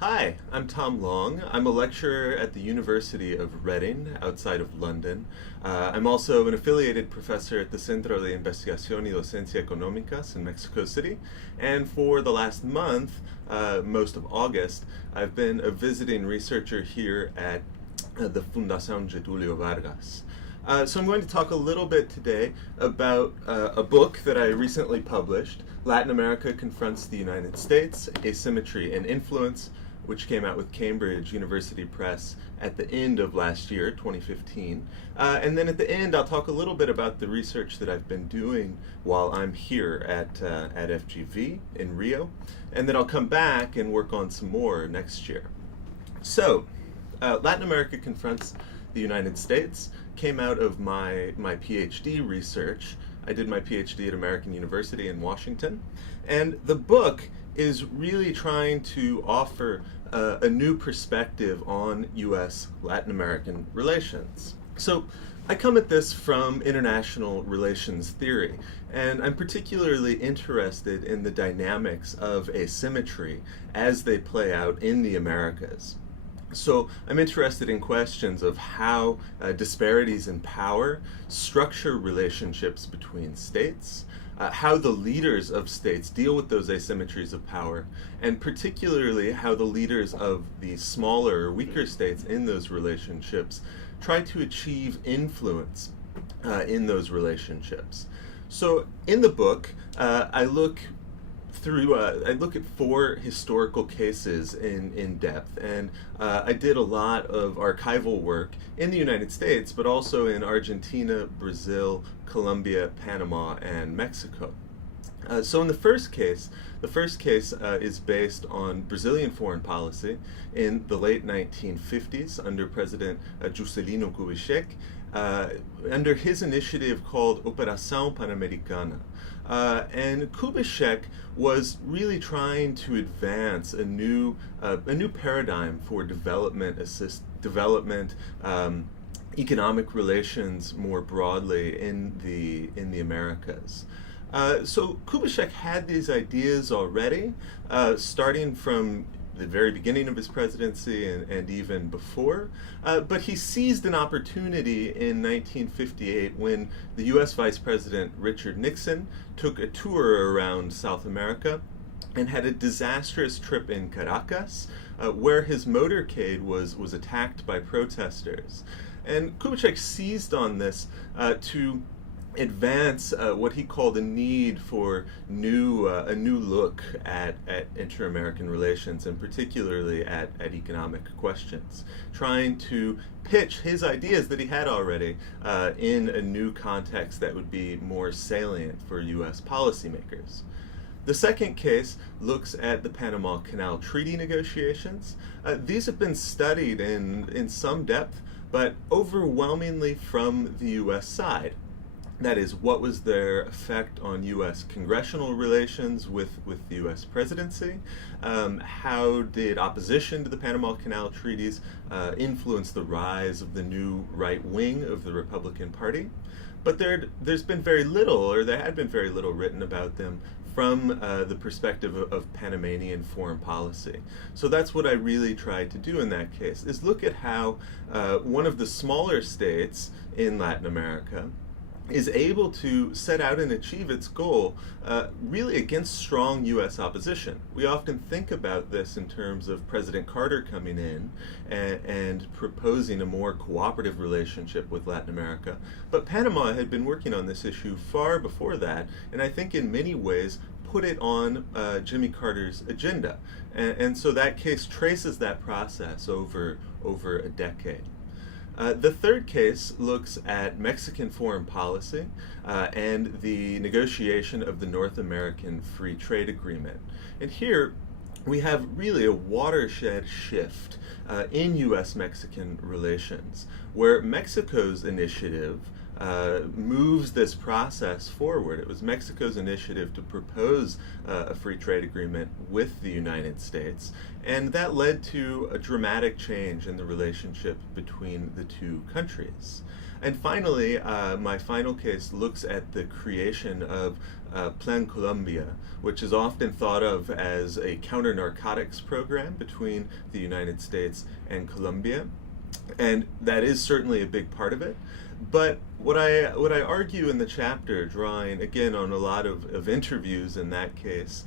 Hi, I'm Tom Long. I'm a lecturer at the University of Reading, outside of London. I'm also an affiliated professor at the Centro de Investigación y Docencia Económicas in Mexico City. And for the last month, most of August, I've been a visiting researcher here at the Fundación Getulio Vargas. So I'm going to talk a little bit today about a book that I recently published, Latin America Confronts the United States, Asymmetry and Influence, which came out with Cambridge University Press at the end of last year, 2015. And then at the end, I'll talk a little bit about the research that I've been doing while I'm here at FGV in Rio. And then I'll come back and work on some more next year. So, Latin America Confronts the United States came out of my PhD research. I did my PhD at American University in Washington. And the book is really trying to offer a new perspective on U.S.-Latin American relations. So I come at this from international relations theory, and I'm particularly interested in the dynamics of asymmetry as they play out in the Americas. So I'm interested in questions of how disparities in power structure relationships between states, how the leaders of states deal with those asymmetries of power, and particularly how the leaders of the smaller or weaker states in those relationships try to achieve influence in those relationships. So in the book, I look at four historical cases in depth, and I did a lot of archival work in the United States, but also in Argentina, Brazil, Colombia, Panama, and Mexico. So in the first case is based on Brazilian foreign policy in the late 1950s under President Juscelino Kubitschek, under his initiative called Operação Pan-Americana. And Kubitschek was really trying to advance a new paradigm for development economic relations more broadly in the Americas. So Kubitschek had these ideas already, starting from the very beginning of his presidency and even before, but he seized an opportunity in 1958 when the U.S. Vice President Richard Nixon took a tour around South America and had a disastrous trip in Caracas, where his motorcade was attacked by protesters. And Kubitschek seized on this to advance what he called a need for a new look at inter-American relations, and particularly at economic questions, trying to pitch his ideas that he had already in a new context that would be more salient for U.S. policymakers. The second case looks at the Panama Canal Treaty negotiations. These have been studied in some depth, but overwhelmingly from the U.S. side. That is, what was their effect on U.S. congressional relations with the U.S. presidency? How did opposition to the Panama Canal treaties influence the rise of the new right wing of the Republican Party? But there's been very little, or there had been very little written about them from the perspective of Panamanian foreign policy. So that's what I really tried to do in that case, is look at how one of the smaller states in Latin America is able to set out and achieve its goal really against strong U.S. opposition. We often think about this in terms of President Carter coming in and proposing a more cooperative relationship with Latin America. But Panama had been working on this issue far before that, and I think in many ways put it on Jimmy Carter's agenda. And so that case traces that process over a decade. The third case looks at Mexican foreign policy and the negotiation of the North American Free Trade Agreement. And here we have really a watershed shift in U.S.-Mexican relations, where Mexico's initiative moves this process forward. It was Mexico's initiative to propose a free trade agreement with the United States, and that led to a dramatic change in the relationship between the two countries. And finally, my final case looks at the creation of Plan Colombia, which is often thought of as a counter-narcotics program between the United States and Colombia. And that is certainly a big part of it. But what I argue in the chapter, drawing again on a lot of interviews in that case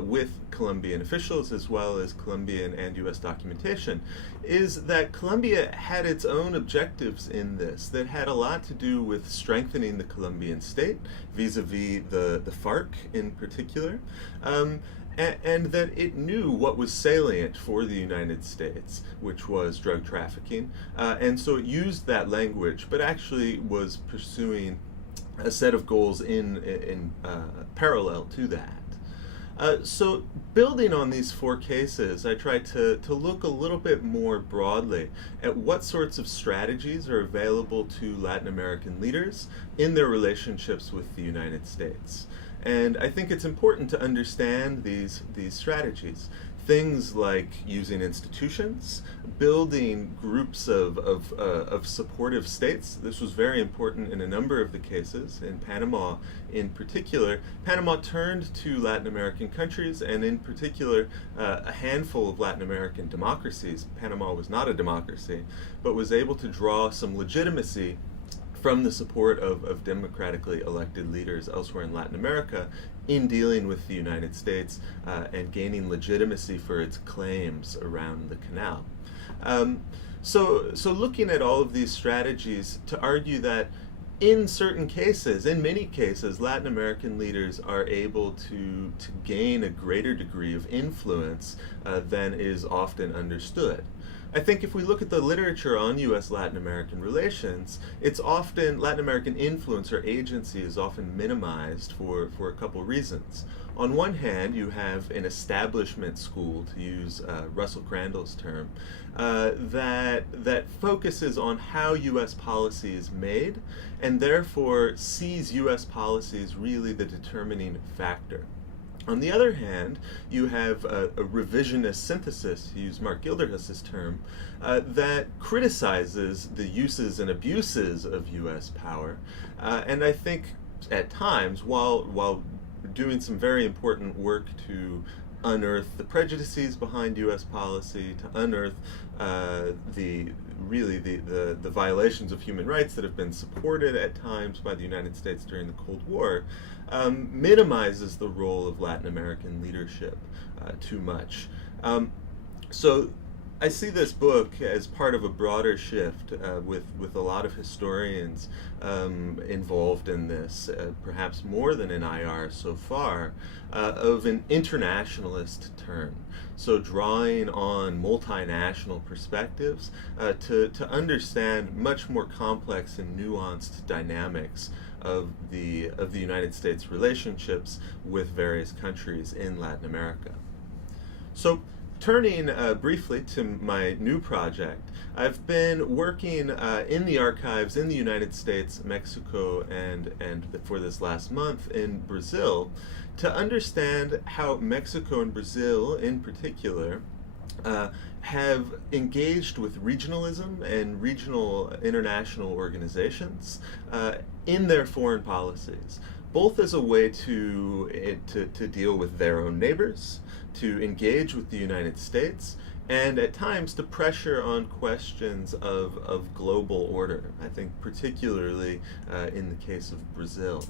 with Colombian officials as well as Colombian and U.S. documentation, is that Colombia had its own objectives in this that had a lot to do with strengthening the Colombian state vis-a-vis the FARC in particular. And that it knew what was salient for the United States, which was drug trafficking, and so it used that language, but actually was pursuing a set of goals in parallel to that. So building on these four cases, I tried to look a little bit more broadly at what sorts of strategies are available to Latin American leaders in their relationships with the United States. And I think it's important to understand these strategies. Things like using institutions, building groups of supportive states. This was very important in a number of the cases. In Panama, in particular, Panama turned to Latin American countries, and in particular, a handful of Latin American democracies. Panama was not a democracy, but was able to draw some legitimacy from the support of democratically elected leaders elsewhere in Latin America in dealing with the United States and gaining legitimacy for its claims around the Canal. So looking at all of these strategies to argue that in certain cases, in many cases, Latin American leaders are able to gain a greater degree of influence than is often understood. I think if we look at the literature on U.S.-Latin American relations, it's often, Latin American influence or agency is often minimized for a couple reasons. On one hand, you have an establishment school, to use Russell Crandall's term, that focuses on how U.S. policy is made, and therefore sees U.S. policy as really the determining factor. On the other hand, you have a revisionist synthesis, to use Mark Gilderhus's term, that criticizes the uses and abuses of U.S. power. And I think at times, while doing some very important work to unearth the prejudices behind U.S. policy, to unearth the violations of human rights that have been supported at times by the United States during the Cold War, minimizes the role of Latin American leadership too much. So I see this book as part of a broader shift with a lot of historians involved in this, perhaps more than in IR so far, of an internationalist turn. So drawing on multinational perspectives to understand much more complex and nuanced dynamics of the United States relationships with various countries in Latin America. So turning briefly to my new project, I've been working in the archives in the United States, Mexico, and for this last month in Brazil, to understand how Mexico and Brazil in particular have engaged with regionalism and regional international organizations in their foreign policies, both as a way to deal with their own neighbors, to engage with the United States, and at times to pressure on questions of global order, I think particularly in the case of Brazil.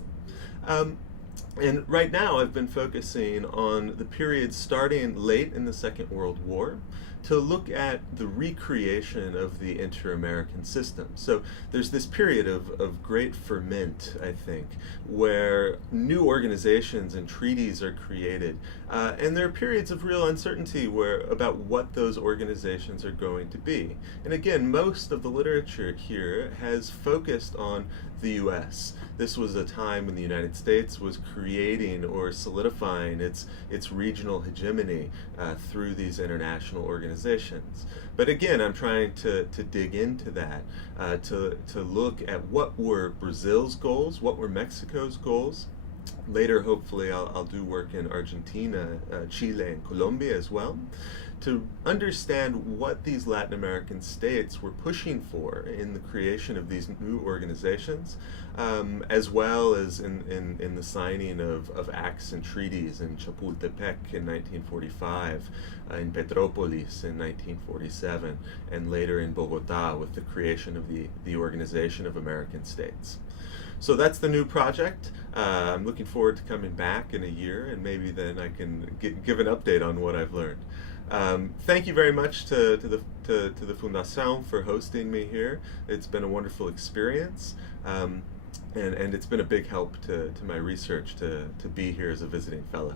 And right now I've been focusing on the period starting late in the Second World War to look at the recreation of the inter-American system. So there's this period of great ferment, I think, where new organizations and treaties are created. And there are periods of real uncertainty about what those organizations are going to be. And again, most of the literature here has focused on the U.S. This was a time when the United States was creating or solidifying its regional hegemony through these international organizations. organizations. But again, I'm trying to dig into that, to look at what were Brazil's goals, what were Mexico's goals. Later, hopefully, I'll do work in Argentina, Chile, and Colombia as well, to understand what these Latin American states were pushing for in the creation of these new organizations, as well as in the signing of acts and treaties in Chapultepec in 1945, in Petrópolis in 1947, and later in Bogotá with the creation of the Organization of American States. So that's the new project. I'm looking forward to coming back in a year, and maybe then I can give an update on what I've learned. Thank you very much to the Fundación for hosting me here. It's been a wonderful experience, and it's been a big help to my research to be here as a visiting fellow.